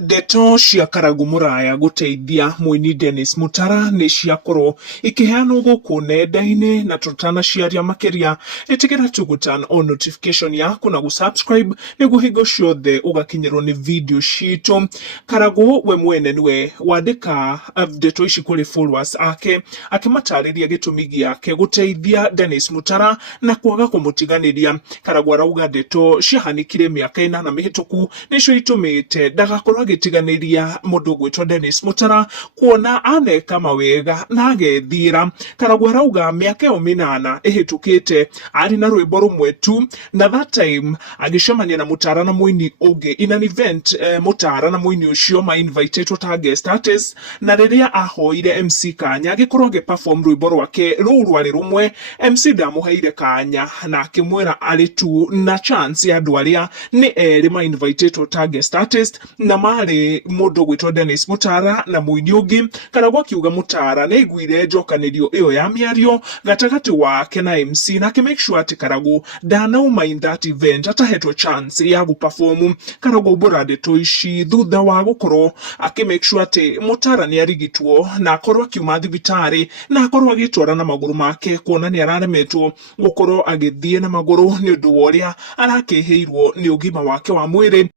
Ndeto cia Karagu Muraya guteithia muini Dennis Mutara ni ciakorwo ikiheanwo guku nenda-ini na tutanaciaria makiria itigera tugutan o notification yaku na gusubscribe niguo hingo ciothe ugakinyirwo ni video citu. Karagu we mwene niwe wandika ndeto ici kuri followers ake akimatariria gitumi giake guteithia Dennis Mutara na kwaga kumutiganiria. Karagu arauga ndeto ciahanikire miaka 8 mihituku nicio itumite ndagakorwo agitiganiria mundu gwitwa Dennis Mutara kuona aneka mawega na agethira. Karagu arauga miaka 8 ihitukite ari na rwimbo rumwe tu, na that time agicemania na Mutara na muini ungi in an event. Mutara na muini ucio ma invited ta guest artist, na riria ahoire MC kanya agikorwo perform rwimbo rwake ruu rwari rumwe, MC ndamuheire kanya na akimwira ari tu na chance ya andu aria ni eri ma invited ta guest artist na mari mundu gwitwa Dennis Mutara na muini ungi. Karagu akiuga Mutara ni aiguire njokanirio iyo ya miario gatagati wake na MC na make sure ati Karagu ndanauma in that event atahetwo chance ya guperform. Karagu Bure ndeto ici thutha wa gukorwo make sure ati Mutara ni arigitwo na akorwo akiuma thibitari na akorwo agitwara na maguru make kuona ni araremetwo gukorwo agithie na maguru ni undu wa uria arakiheirwo ni ugima wake wa mwiri.